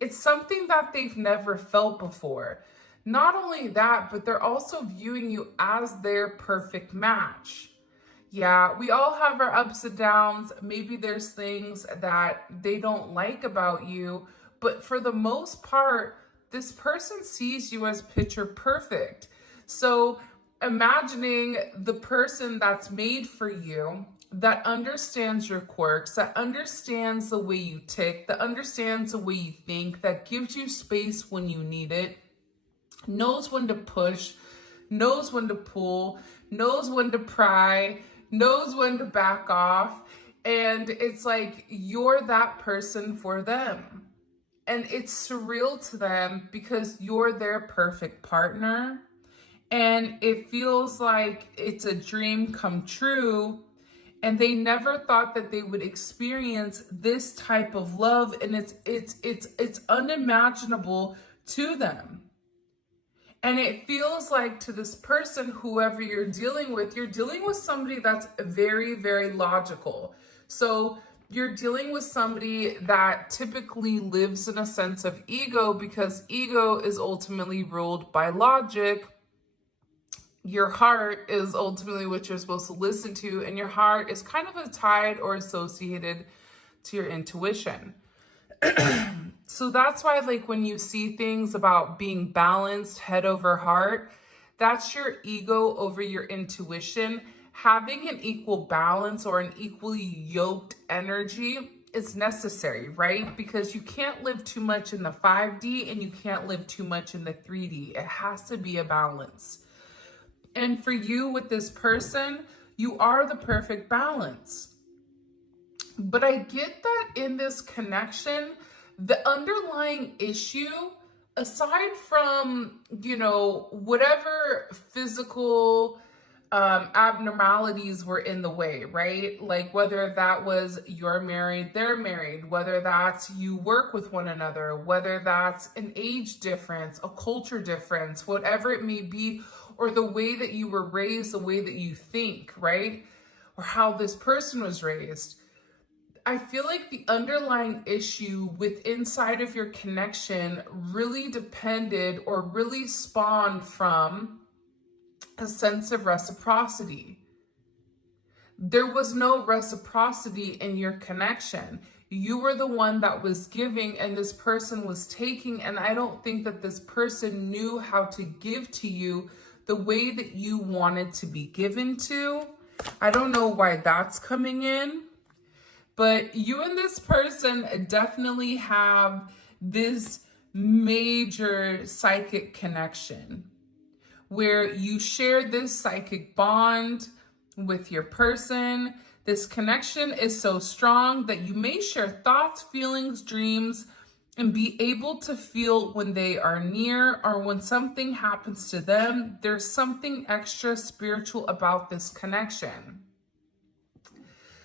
It's something that they've never felt before. Not only that, but they're also viewing you as their perfect match. Yeah, we all have our ups and downs. Maybe there's things that they don't like about you, but for the most part, this person sees you as picture perfect. So imagining the person that's made for you, that understands your quirks, that understands the way you tick, that understands the way you think, that gives you space when you need it, knows when to push, knows when to pull, knows when to pry, knows when to back off. And it's like you're that person for them. And it's surreal to them because you're their perfect partner. And it feels like it's a dream come true. And they never thought that they would experience this type of love. And it's unimaginable to them. And it feels like to this person, whoever you're dealing with somebody that's very, very logical. So you're dealing with somebody that typically lives in a sense of ego, because ego is ultimately ruled by logic. Your heart is ultimately what you're supposed to listen to, and your heart is kind of tied or associated to your intuition. So that's why, like, when you see things about being balanced head over heart, that's your ego over your intuition. Having an equal balance or an equally yoked energy is necessary, right? Because you can't live too much in the 5D and you can't live too much in the 3D. It has to be a balance. And for you with this person, you are the perfect balance. But I get that in this connection, the underlying issue, aside from, whatever physical abnormalities were in the way, right? Like whether that was you're married, they're married, whether that's you work with one another, whether that's an age difference, a culture difference, whatever it may be, or the way that you were raised, the way that you think, right? Or how this person was raised. I feel like the underlying issue with inside of your connection really depended or really spawned from a sense of reciprocity. There was no reciprocity in your connection. You were the one that was giving and this person was taking, and I don't think that this person knew how to give to you the way that you wanted to be given to. I don't know why that's coming in. But you and this person definitely have this major psychic connection where you share this psychic bond with your person. This connection is so strong that you may share thoughts, feelings, dreams, and be able to feel when they are near or when something happens to them. There's something extra spiritual about this connection.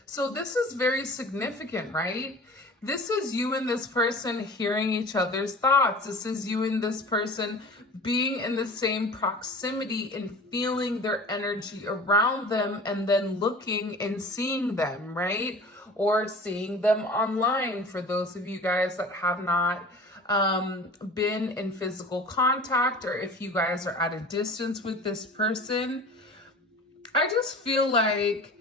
So this is very significant, right? This is you and this person hearing each other's thoughts. This is you and this person being in the same proximity and feeling their energy around them and then looking and seeing them, right? Or seeing them online for those of you guys that have not been in physical contact, or if you guys are at a distance with this person. I just feel like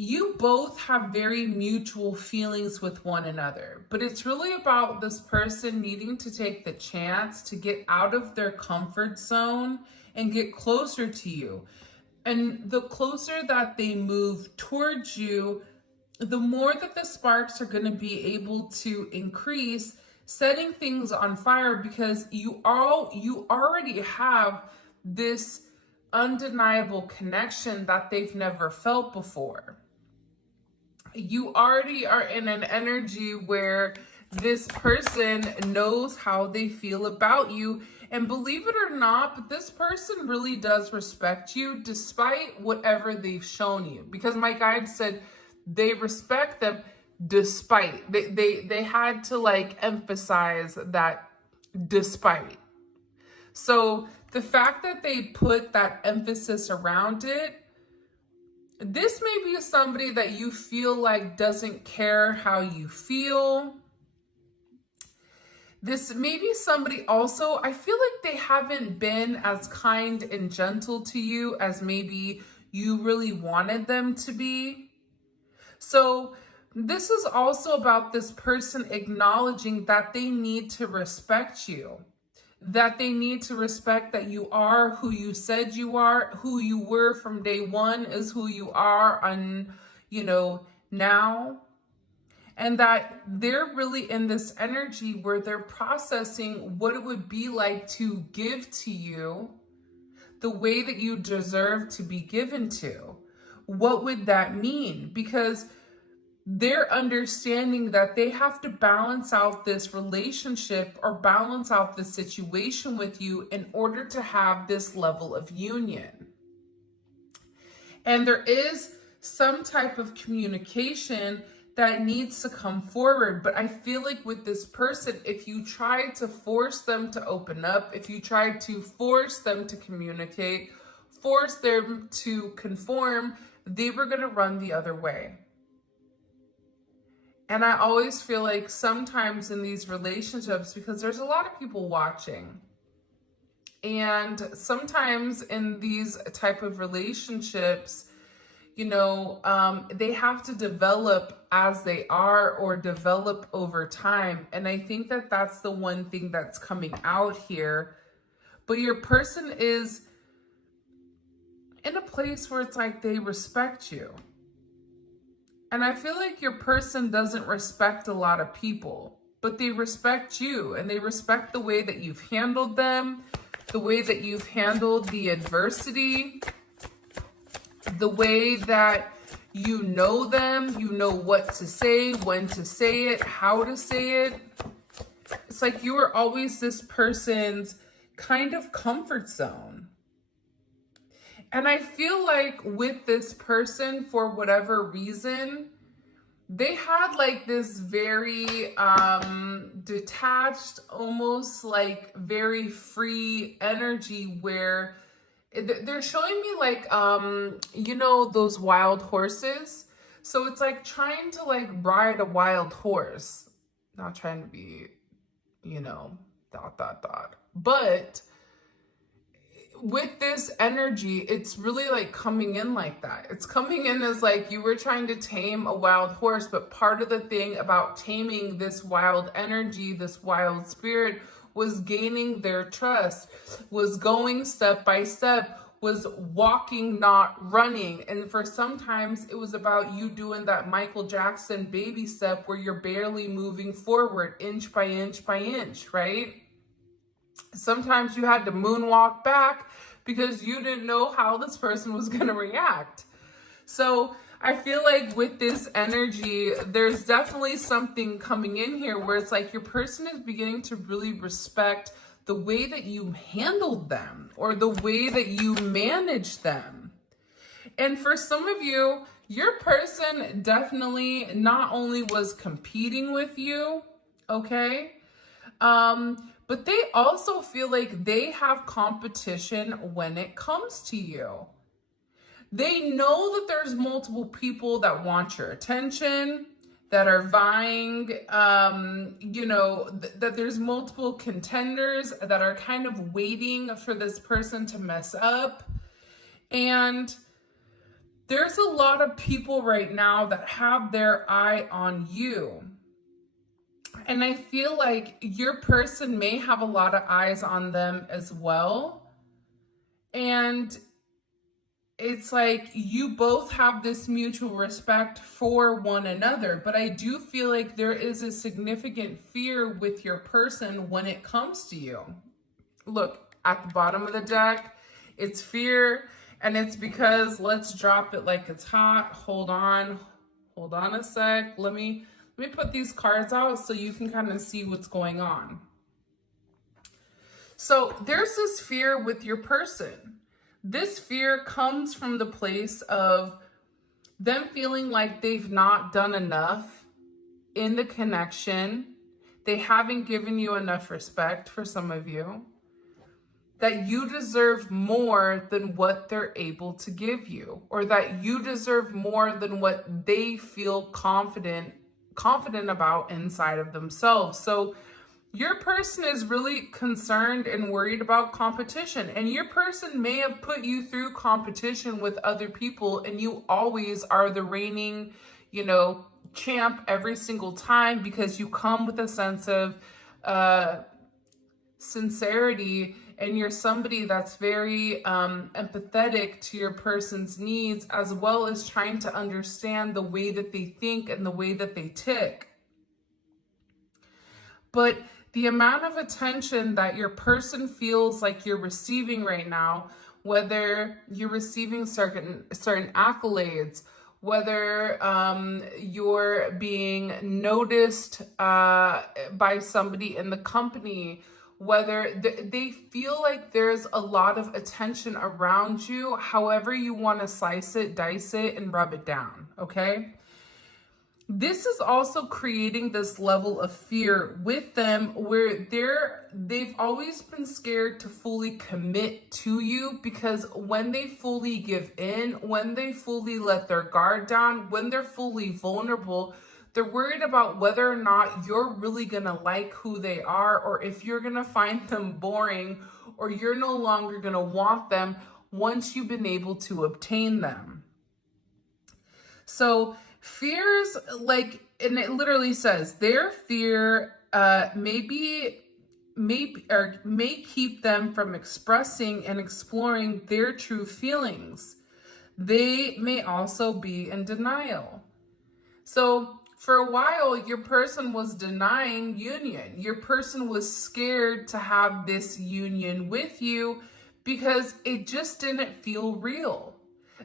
you both have very mutual feelings with one another, but it's really about this person needing to take the chance to get out of their comfort zone and get closer to you. And the closer that they move towards you, the more that the sparks are going to be able to increase, setting things on fire, because you already have this undeniable connection that they've never felt before. You already are in an energy where this person knows how they feel about you. And believe it or not, but this person really does respect you despite whatever they've shown you. Because my guide said they respect them despite. They had to like emphasize that despite. So the fact that they put that emphasis around it, this may be somebody that you feel like doesn't care how you feel. This maybe somebody also, I feel like they haven't been as kind and gentle to you as maybe you really wanted them to be. So this is also about this person acknowledging that they need to respect you, that they need to respect that you are who you said you are, who you were from day one is who you are on, now. And that they're really in this energy where they're processing what it would be like to give to you the way that you deserve to be given to. What would that mean? Because they're understanding that they have to balance out this relationship or balance out the situation with you in order to have this level of union. And there is some type of communication that needs to come forward. But I feel like with this person, if you try to force them to open up, if you try to force them to communicate, force them to conform, they were going to run the other way. And I always feel like sometimes in these relationships, because there's a lot of people watching, and sometimes in these type of relationships, they have to develop as they are or develop over time. And I think that that's the one thing that's coming out here. But your person is in a place where it's like they respect you. And I feel like your person doesn't respect a lot of people, but they respect you, and they respect the way that you've handled them, the way that you've handled the adversity, the way that you know them, you know what to say, when to say it, how to say it. It's like you are always this person's kind of comfort zone. And I feel like with this person, for whatever reason, they had like this very detached, almost like very free energy where they're showing me like, those wild horses. So it's like trying to like ride a wild horse, not trying to be, But with this energy, it's really like coming in like that. It's coming in as like you were trying to tame a wild horse, but part of the thing about taming this wild energy, this wild spirit, was gaining their trust, was going step by step, was walking, not running. And for sometimes it was about you doing that Michael Jackson baby step where you're barely moving forward inch by inch by inch, right? Sometimes you had to moonwalk back because you didn't know how this person was going to react. So I feel like with this energy, there's definitely something coming in here where it's like your person is beginning to really respect the way that you handled them or the way that you managed them. And for some of you, your person definitely not only was competing with you, okay? But they also feel like they have competition when it comes to you. They know that there's multiple people that want your attention, that are vying, that there's multiple contenders that are kind of waiting for this person to mess up. And there's a lot of people right now that have their eye on you. And I feel like your person may have a lot of eyes on them as well. And it's like you both have this mutual respect for one another. But I do feel like there is a significant fear with your person when it comes to you. Look, at the bottom of the deck, it's fear. And it's because, let's drop it like it's hot. Hold on a sec. Let me put these cards out so you can kind of see what's going on. So there's this fear with your person. This fear comes from the place of them feeling like they've not done enough in the connection. They haven't given you enough respect, for some of you. That you deserve more than what they're able to give you. Or that you deserve more than what they feel confident about inside of themselves. So Your person is really concerned and worried about competition, and your person may have put you through competition with other people, and you always are the reigning, champ every single time because you come with a sense of sincerity, and you're somebody that's very empathetic to your person's needs, as well as trying to understand the way that they think and the way that they tick. But the amount of attention that your person feels like you're receiving right now, whether you're receiving certain accolades, whether you're being noticed by somebody in the company, whether they feel like there's a lot of attention around you, however you want to slice it, dice it, and rub it down, okay? This is also creating this level of fear with them where they've always been scared to fully commit to you, because when they fully give in, when they fully let their guard down, when they're fully vulnerable, they're worried about whether or not you're really gonna like who they are, or if you're gonna find them boring, or you're no longer gonna want them once you've been able to obtain them. So fears, and it literally says their fear may keep them from expressing and exploring their true feelings. They may also be in denial. So for a while, your person was denying union. Your person was scared to have this union with you because it just didn't feel real.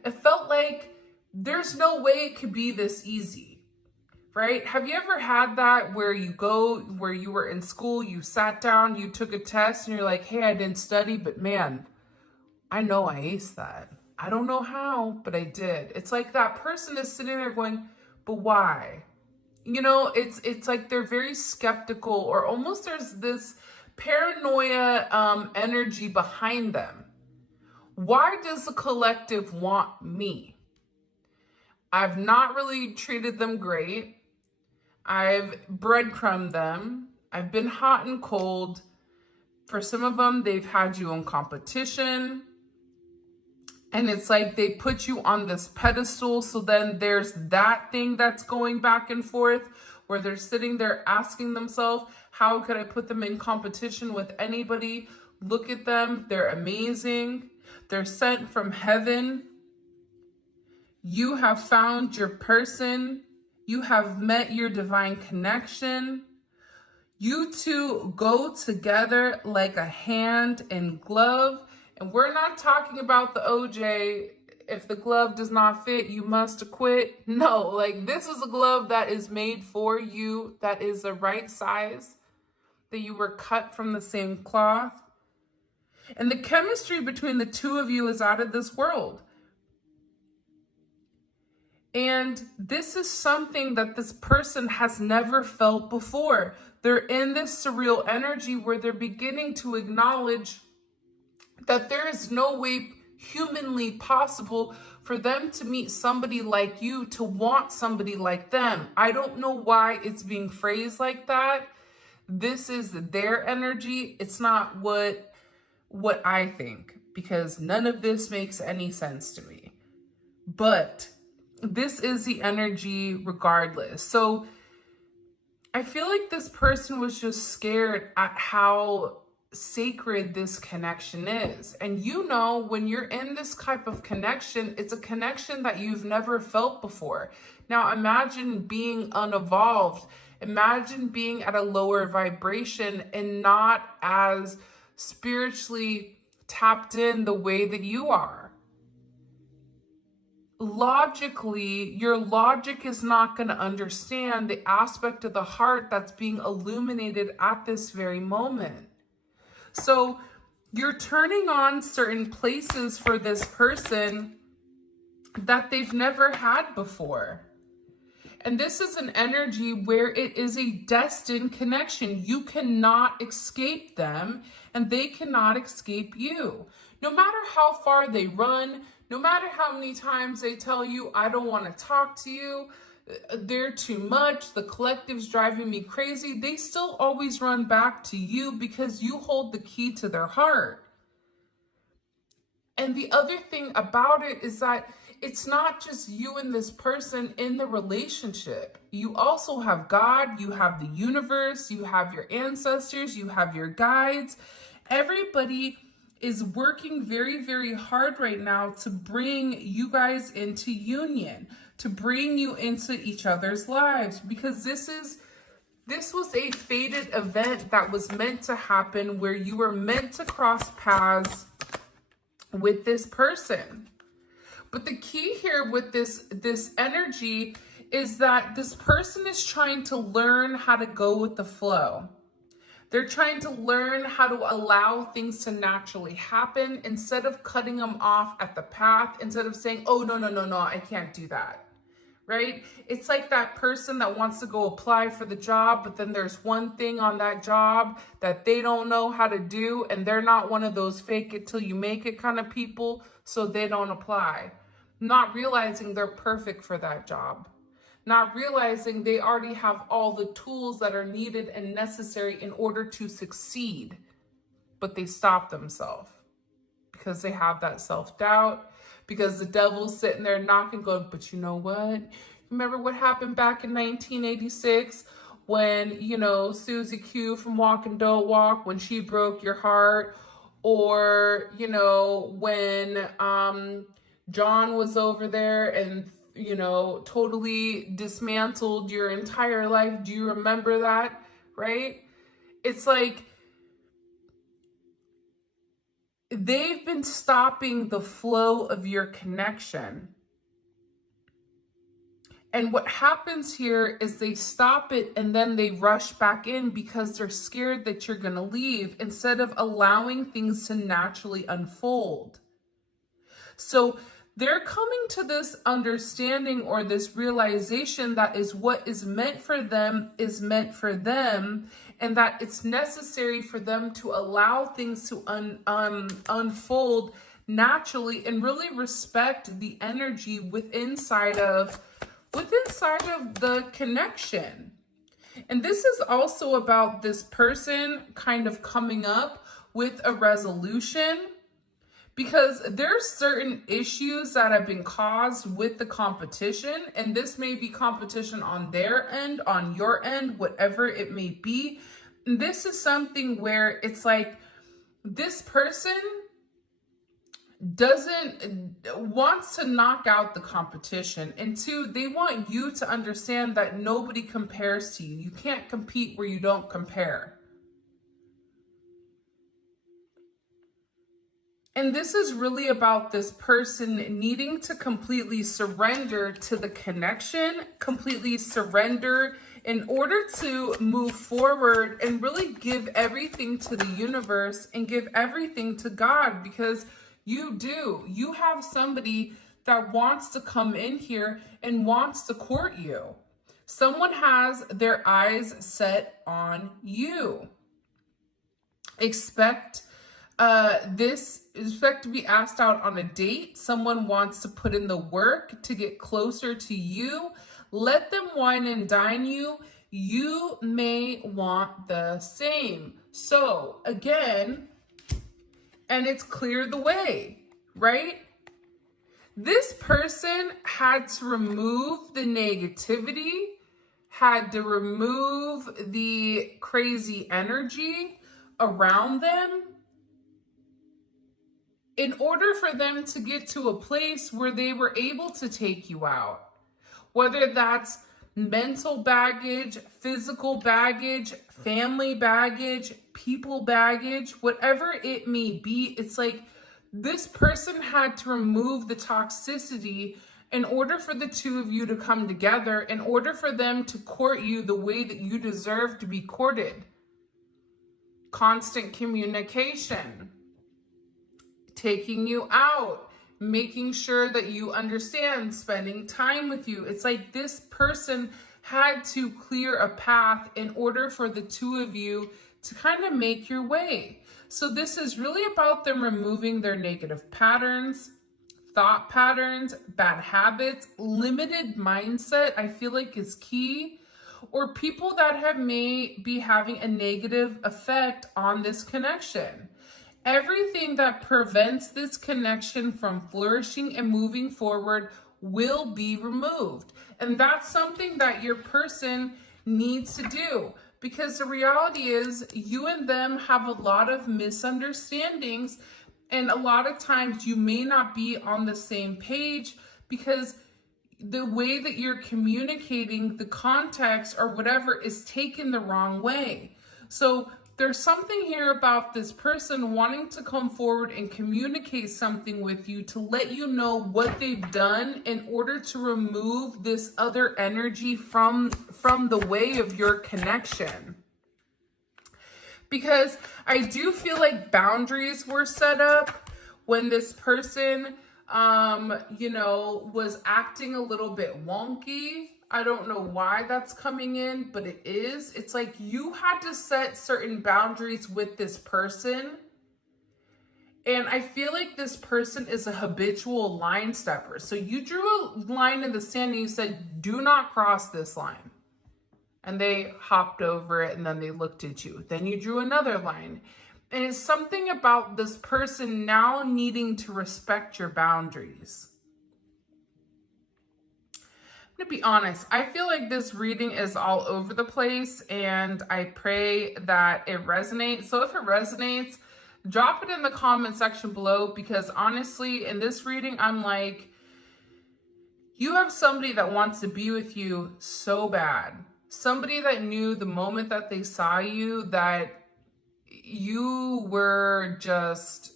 It felt like there's no way it could be this easy, right? Have you ever had that where you were in school, you sat down, you took a test, and you're like, hey, I didn't study, but man, I know I aced that. I don't know how, but I did. It's like that person is sitting there going, but why? It's like they're very skeptical, or almost there's this paranoia energy behind them. Why does the collective want me? I've not really treated them great. I've breadcrumbed them. I've been hot and cold. For some of them, they've had you in competition. And it's like they put you on this pedestal. So then there's that thing that's going back and forth where they're sitting there asking themselves, how could I put them in competition with anybody? Look at them. They're amazing. They're sent from heaven. You have found your person. You have met your divine connection. You two go together like a hand and glove. And we're not talking about the OJ, if the glove does not fit, you must quit. No, like this is a glove that is made for you, that is the right size, that you were cut from the same cloth. And the chemistry between the two of you is out of this world. And this is something that this person has never felt before. They're in this surreal energy where they're beginning to acknowledge that there is no way humanly possible for them to meet somebody like you, to want somebody like them. I don't know why it's being phrased like that. This is their energy. It's not what I think, because none of this makes any sense to me. But this is the energy regardless. So I feel like this person was just scared at how sacred this connection is. And when you're in this type of connection, it's a connection that you've never felt before. Now imagine being unevolved. Imagine being at a lower vibration and not as spiritually tapped in the way that you are. Logically, your logic is not going to understand the aspect of the heart that's being illuminated at this very moment. So you're turning on certain places for this person that they've never had before. And this is an energy where it is a destined connection. You cannot escape them, and they cannot escape you. No matter how far they run, no matter how many times they tell you, I don't want to talk to you, they're too much, the collective's driving me crazy, they still always run back to you because you hold the key to their heart. And the other thing about it is that it's not just you and this person in the relationship. You also have God, you have the universe, you have your ancestors, you have your guides. Everybody is working very, very hard right now to bring you guys into union, to bring you into each other's lives, because this was a fated event that was meant to happen, where you were meant to cross paths with this person. But the key here with this energy is that this person is trying to learn how to go with the flow. They're trying to learn how to allow things to naturally happen instead of cutting them off at the path, instead of saying, oh, no, I can't do that, right? It's like that person that wants to go apply for the job, but then there's one thing on that job that they don't know how to do, and they're not one of those fake it till you make it kind of people, so they don't apply. Not realizing they're perfect for that job. Not realizing they already have all the tools that are needed and necessary in order to succeed, but they stop themselves because they have that self-doubt, because the devil's sitting there knocking, going, but you know what? Remember what happened back in 1986 when, you know, Susie Q from Walk and Don't Walk, when she broke your heart, or, you know, when John was over there and, you know, totally dismantled your entire life. Do you remember that? Right? It's like they've been stopping the flow of your connection. And what happens here is they stop it and then they rush back in because they're scared that you're going to leave, instead of allowing things to naturally unfold. So they're coming to this understanding or this realization that is what is meant for them is meant for them, and that it's necessary for them to allow things to unfold naturally and really respect the energy within inside of the connection. And this is also about this person kind of coming up with a resolution, because there's certain issues that have been caused with the competition, and this may be competition on their end, on your end, whatever it may be. And this is something where it's like this person wants to knock out the competition, and two, they want you to understand that nobody compares to you. You can't compete where you don't compare. And this is really about this person needing to completely surrender to the connection, completely surrender in order to move forward and really give everything to the universe and give everything to God, because you have somebody that wants to come in here and wants to court you. Someone has their eyes set on you. Expect to be asked out on a date. Someone wants to put in the work to get closer to you. Let them wine and dine you. You may want the same. So again, and it's clear the way, right? This person had to remove the negativity, had to remove the crazy energy around them in order for them to get to a place where they were able to take you out. Whether that's mental baggage, physical baggage, family baggage, people baggage, whatever it may be, it's like this person had to remove the toxicity in order for the two of you to come together, in order for them to court you the way that you deserve to be courted. Constant communication, taking you out, making sure that you understand, spending time with you. It's like this person had to clear a path in order for the two of you to kind of make your way. So this is really about them removing their negative patterns, thought patterns, bad habits, limited mindset, I feel like is key, or people that may be having a negative effect on this connection. Everything that prevents this connection from flourishing and moving forward will be removed. And that's something that your person needs to do, because the reality is you and them have a lot of misunderstandings, and a lot of times you may not be on the same page because the way that you're communicating, the context or whatever is taken the wrong way. So there's something here about this person wanting to come forward and communicate something with you to let you know what they've done in order to remove this other energy from the way of your connection. Because I do feel like boundaries were set up when this person, was acting a little bit wonky. I don't know why that's coming in, but it is. It's like you had to set certain boundaries with this person. And I feel like this person is a habitual line stepper. So you drew a line in the sand and you said, do not cross this line. And they hopped over it and then they looked at you. Then you drew another line. And it's something about this person now needing to respect your boundaries. I'm going to be honest. I feel like this reading is all over the place, and I pray that it resonates. So if it resonates, drop it in the comment section below, because honestly, in this reading, I'm like, you have somebody that wants to be with you so bad. Somebody that knew the moment that they saw you that you were just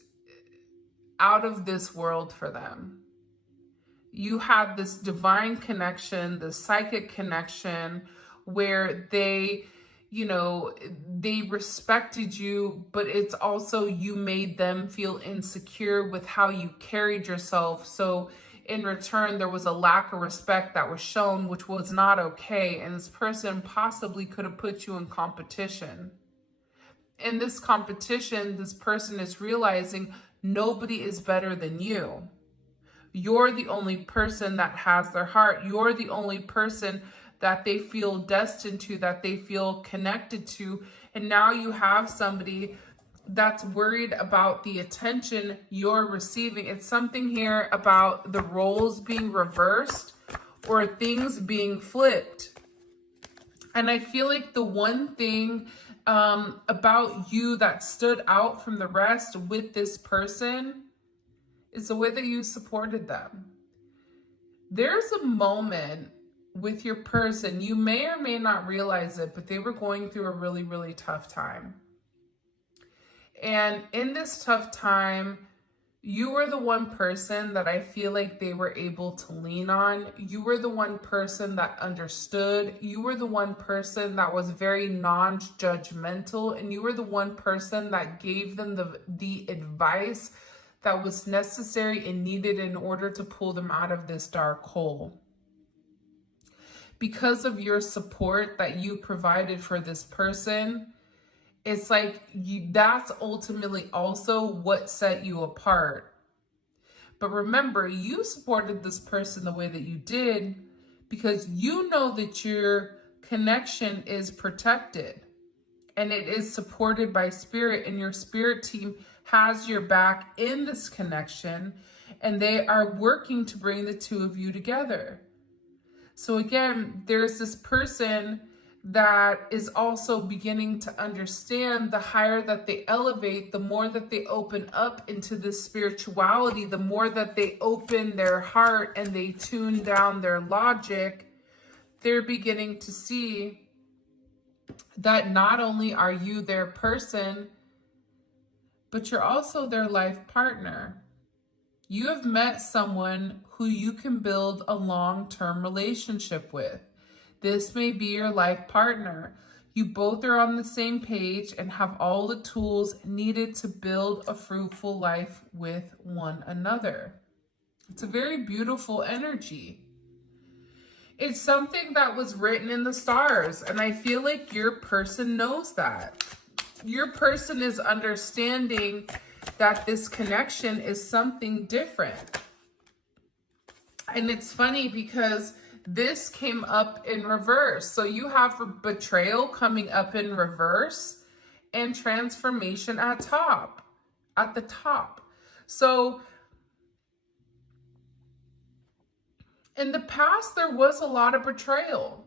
out of this world for them. You had this divine connection, this psychic connection where they, they respected you, but it's also you made them feel insecure with how you carried yourself. So in return, there was a lack of respect that was shown, which was not okay. And this person possibly could have put you in competition. In this competition, this person is realizing nobody is better than you. You're the only person that has their heart. You're the only person that they feel destined to, that they feel connected to. And now you have somebody that's worried about the attention you're receiving. It's something here about the roles being reversed or things being flipped. And I feel like the one thing about you that stood out from the rest with this person is the way that you supported them. There's a moment with your person, you may or may not realize it, but they were going through a really, really tough time. And in this tough time, you were the one person that I feel like they were able to lean on. You were the one person that understood. You were the one person that was very non-judgmental. And you were the one person that gave them the advice that was necessary and needed in order to pull them out of this dark hole. Because of your support that you provided for this person, it's like that's ultimately also what set you apart. But remember, you supported this person the way that you did because you know that your connection is protected and it is supported by spirit, and your spirit team has your back in this connection, and they are working to bring the two of you together. So again, there's this person that is also beginning to understand the higher that they elevate, the more that they open up into this spirituality, the more that they open their heart and they tune down their logic, they're beginning to see that not only are you their person, but you're also their life partner. You have met someone who you can build a long-term relationship with. This may be your life partner. You both are on the same page and have all the tools needed to build a fruitful life with one another. It's a very beautiful energy. It's something that was written in the stars, and I feel like your person knows that. Your person is understanding that this connection is something different. and it's funny because this came up in reverse. So you have betrayal coming up in reverse and transformation at the top. So in the past, there was a lot of betrayal.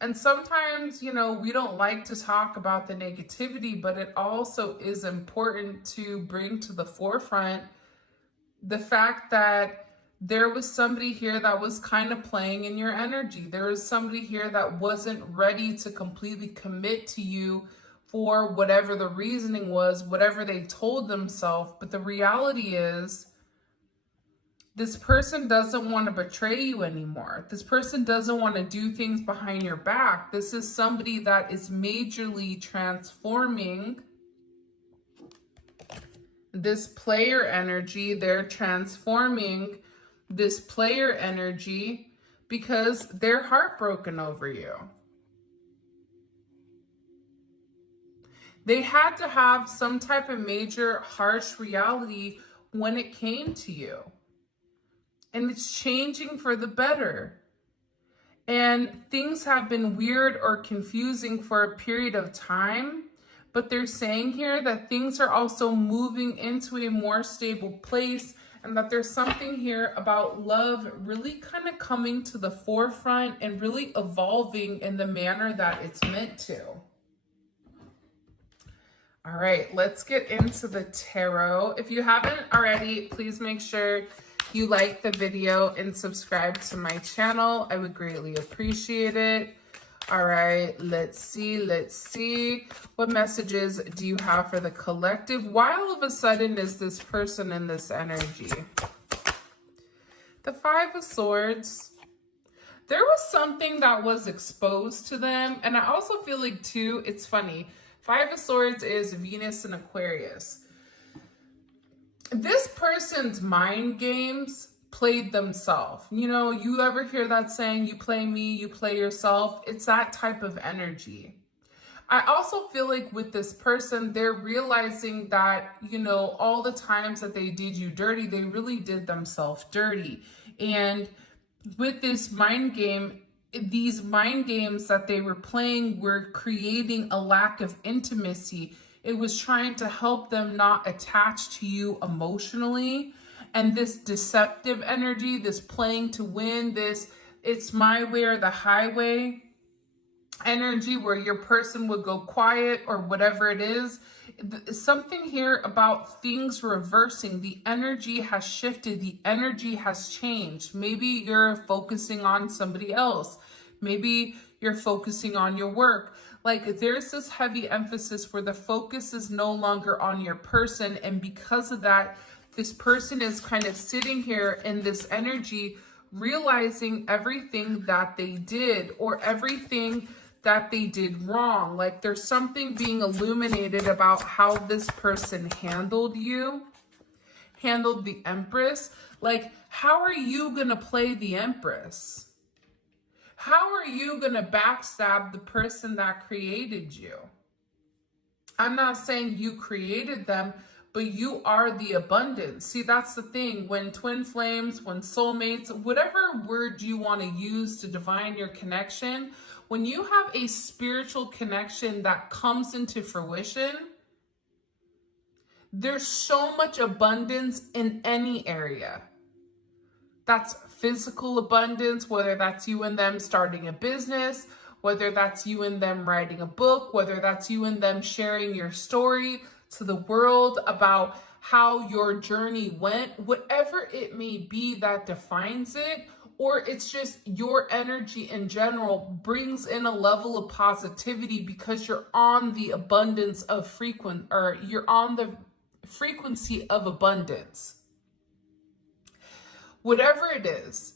And sometimes, you know, we don't like to talk about the negativity, but it also is important to bring to the forefront the fact that there was somebody here that was kind of playing in your energy. There was somebody here that wasn't ready to completely commit to you for whatever the reasoning was, whatever they told themselves. But the reality is, this person doesn't want to betray you anymore. This person doesn't want to do things behind your back. This is somebody that is majorly transforming this player energy. They're transforming this player energy because they're heartbroken over you. They had to have some type of major harsh reality when it came to you. And it's changing for the better. And things have been weird or confusing for a period of time, but they're saying here that things are also moving into a more stable place, and that there's something here about love really kind of coming to the forefront and really evolving in the manner that it's meant to. All right, let's get into the tarot. If you haven't already, please make sure you like the video and subscribe to my channel. I would greatly appreciate it. All right, let's see. What messages do you have for the collective? Why all of a sudden is this person in this energy? The Five of Swords. There was something that was exposed to them. And I also feel like too, it's funny. Five of Swords is Venus and Aquarius. This person's mind games played themselves. You know, you ever hear that saying, you play me, you play yourself? It's that type of energy. I also feel like with this person, they're realizing that, you know, all the times that they did you dirty, they really did themselves dirty. And with this mind game, these mind games that they were playing were creating a lack of intimacy. It was trying to help them not attach to you emotionally. And this deceptive energy, this playing to win, this it's my way or the highway energy where your person would go quiet or whatever it is. Something here about things reversing. The energy has shifted. The energy has changed. Maybe you're focusing on somebody else. Maybe you're focusing on your work. Like there's this heavy emphasis where the focus is no longer on your person. And because of that, this person is kind of sitting here in this energy, realizing everything that they did or everything that they did wrong. Like there's something being illuminated about how this person handled you, handled the Empress. Like, how are you going to play the Empress? How are you going to backstab the person that created you? I'm not saying you created them, but you are the abundance. See, that's the thing. When twin flames, when soulmates, whatever word you want to use to define your connection, when you have a spiritual connection that comes into fruition, there's so much abundance in any area. That's physical abundance, whether that's you and them starting a business, whether that's you and them writing a book, whether that's you and them sharing your story to the world about how your journey went, whatever it may be that defines it, or it's just your energy in general brings in a level of positivity because you're on the abundance of you're on the frequency of abundance. Whatever it is,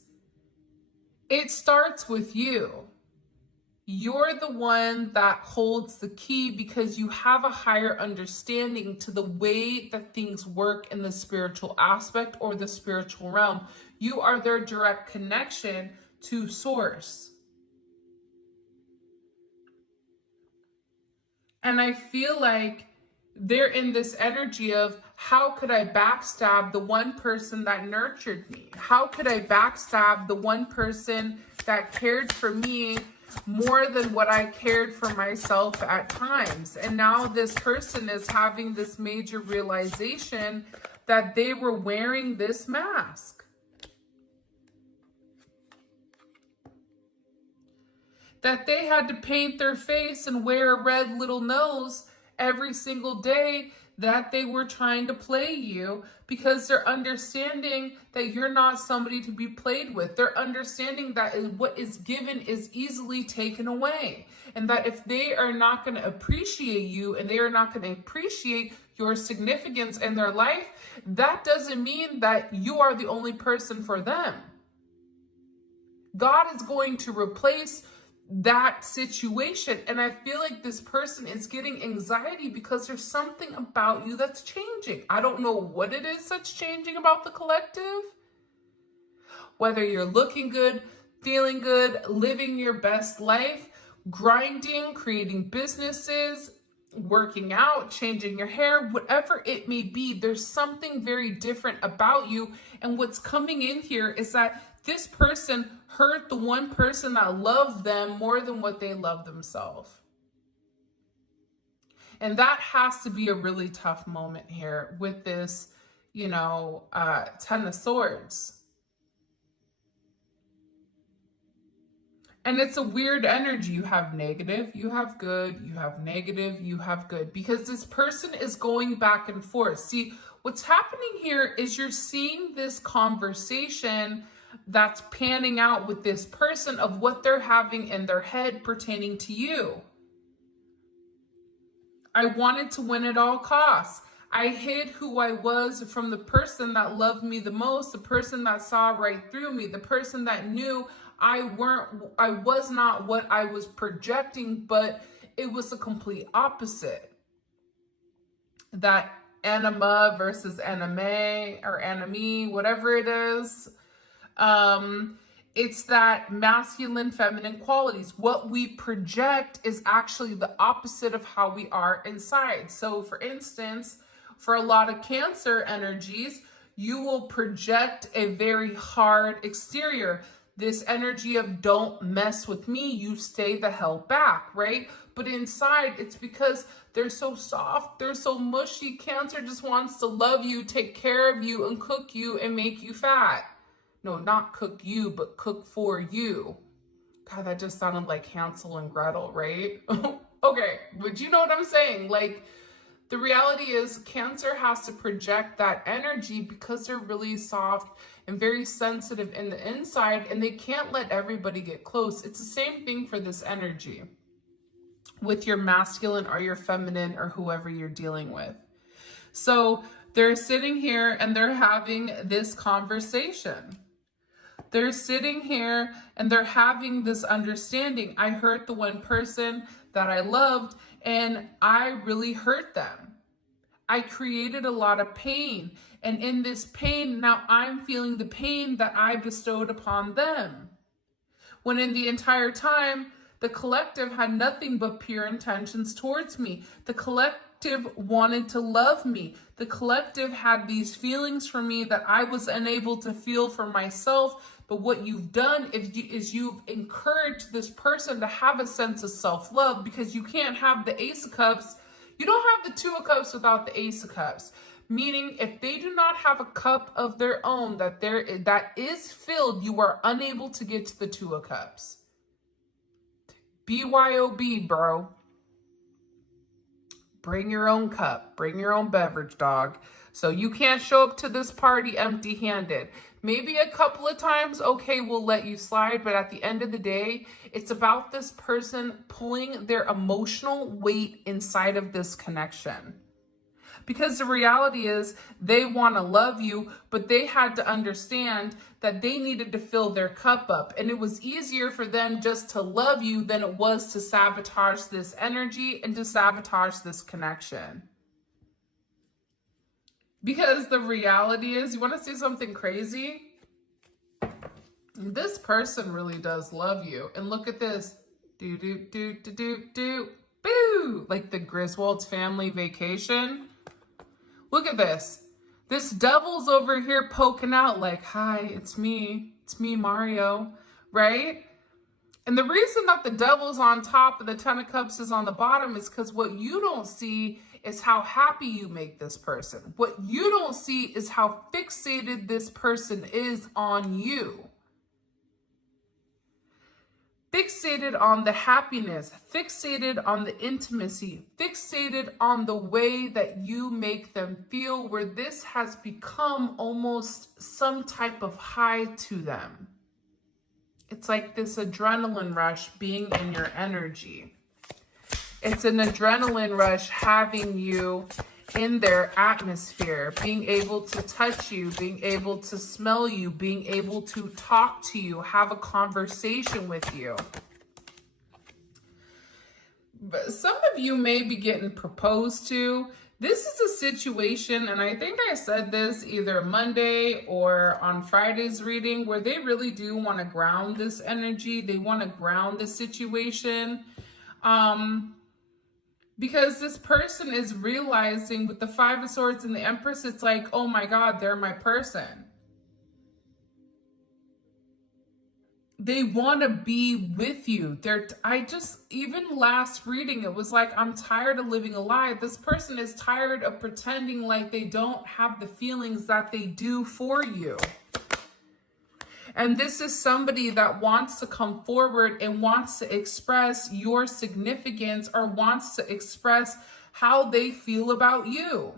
it starts with you. You're the one that holds the key because you have a higher understanding to the way that things work in the spiritual aspect or the spiritual realm. You are their direct connection to source. And I feel like they're in this energy of, How could I backstab the one person that nurtured me? How could I backstab the one person that cared for me more than what I cared for myself at times? And now this person is having this major realization that they were wearing this mask. That they had to paint their face and wear a red little nose every single day that they were trying to play you, because they're understanding that you're not somebody to be played with. They're understanding that what is given is easily taken away. And that if they are not going to appreciate you and they are not going to appreciate your significance in their life, that doesn't mean that you are the only person for them. God is going to replace that situation. And I feel like this person is getting anxiety because there's something about you that's changing. I don't know what it is that's changing about the collective. Whether you're looking good, feeling good, living your best life, grinding, creating businesses, working out, changing your hair, whatever it may be, there's something very different about you. And what's coming in here is that this person hurt the one person that loved them more than what they love themselves. And that has to be a really tough moment here with this, 10 of Swords. And it's a weird energy. You have negative, you have good, you have negative, you have good, because this person is going back and forth. See, what's happening here is you're seeing this conversation that's panning out with this person of what they're having in their head pertaining to you. I wanted to win at all costs. I hid who I was from the person that loved me the most, the person that saw right through me, the person that knew I was not what I was projecting, but it was the complete opposite. That anima versus anime or enemy, whatever it is. It's that masculine, feminine qualities. What we project is actually the opposite of how we are inside. So for instance, for a lot of Cancer energies, you will project a very hard exterior. This energy of don't mess with me, you stay the hell back, right? But inside, it's because they're so soft, they're so mushy. Cancer just wants to love you, take care of you, and cook you and make you fat. No, not cook you, but cook for you. God, that just sounded like Hansel and Gretel, right? Okay, but you know what I'm saying? Like, the reality is Cancer has to project that energy because they're really soft and very sensitive in the inside, and they can't let everybody get close. It's the same thing for this energy with your masculine or your feminine or whoever you're dealing with. So they're sitting here and they're having this conversation. They're sitting here and they're having this understanding. I hurt the one person that I loved and I really hurt them. I created a lot of pain. And in this pain, now I'm feeling the pain that I bestowed upon them. When in the entire time, the collective had nothing but pure intentions towards me. The collective wanted to love me. The collective had these feelings for me that I was unable to feel for myself. But what you've done is you've encouraged this person to have a sense of self-love, because you can't have the Ace of Cups. You don't have the Two of Cups without the Ace of Cups. Meaning, if they do not have a cup of their own that is filled, you are unable to get to the Two of Cups. BYOB, bro. Bring your own cup. Bring your own beverage, dog. So you can't show up to this party empty-handed. Maybe a couple of times, okay, we'll let you slide. But at the end of the day, it's about this person pulling their emotional weight inside of this connection. Because the reality is they want to love you, but they had to understand that they needed to fill their cup up. And it was easier for them just to love you than it was to sabotage this energy and to sabotage this connection. Because the reality is, you want to see something crazy? This person really does love you. And look at this. Do, do, do, do, do, do. Boo! Like the Griswold's family vacation. Look at this. This devil's over here poking out like, hi, it's me, Mario, right? And the reason that the devil's on top and the Ten of Cups is on the bottom is because what you don't see is how happy you make this person. What you don't see is how fixated this person is on you. Fixated on the happiness, fixated on the intimacy, fixated on the way that you make them feel, where this has become almost some type of high to them. It's like this adrenaline rush being in your energy. It's an adrenaline rush having you in their atmosphere, being able to touch you, being able to smell you, being able to talk to you, have a conversation with you. But some of you may be getting proposed to. This is a situation, and I think I said this either Monday or on Friday's reading, where they really do want to ground this energy. They want to ground the situation. Because this person is realizing with the Five of Swords and the Empress, it's like, oh my God, they're my person. They want to be with you. Even last reading, it was like, I'm tired of living a lie. This person is tired of pretending like they don't have the feelings that they do for you. And this is somebody that wants to come forward and wants to express your significance or wants to express how they feel about you.